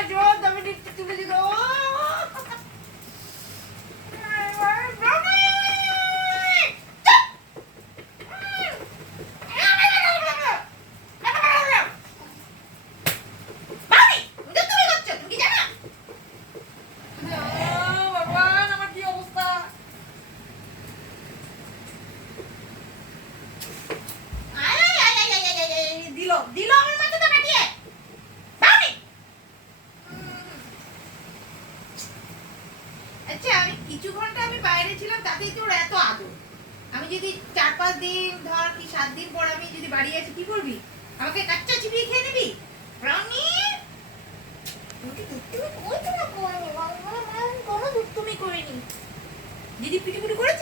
আমার জোর দামে নিতে তুলে দিল। দিল আমার মাথাটা কাটিয়ে। আচ্ছা আমি কিছু ঘন্টা আমি বাইরে ছিলাম তাতেই তোর এত আদর। আমি যদি 4-5 দিন ধর কি 7 দিন পর আমি যদি বাড়ি আসি কি করবি? আমাকে কাচ্চা চিবিয়ে খেয়ে নিবি? রানী তুমি কইতো না কোন কোনো দুষ্টুমি করিনি। দিদি পিটুপিটু করেছে?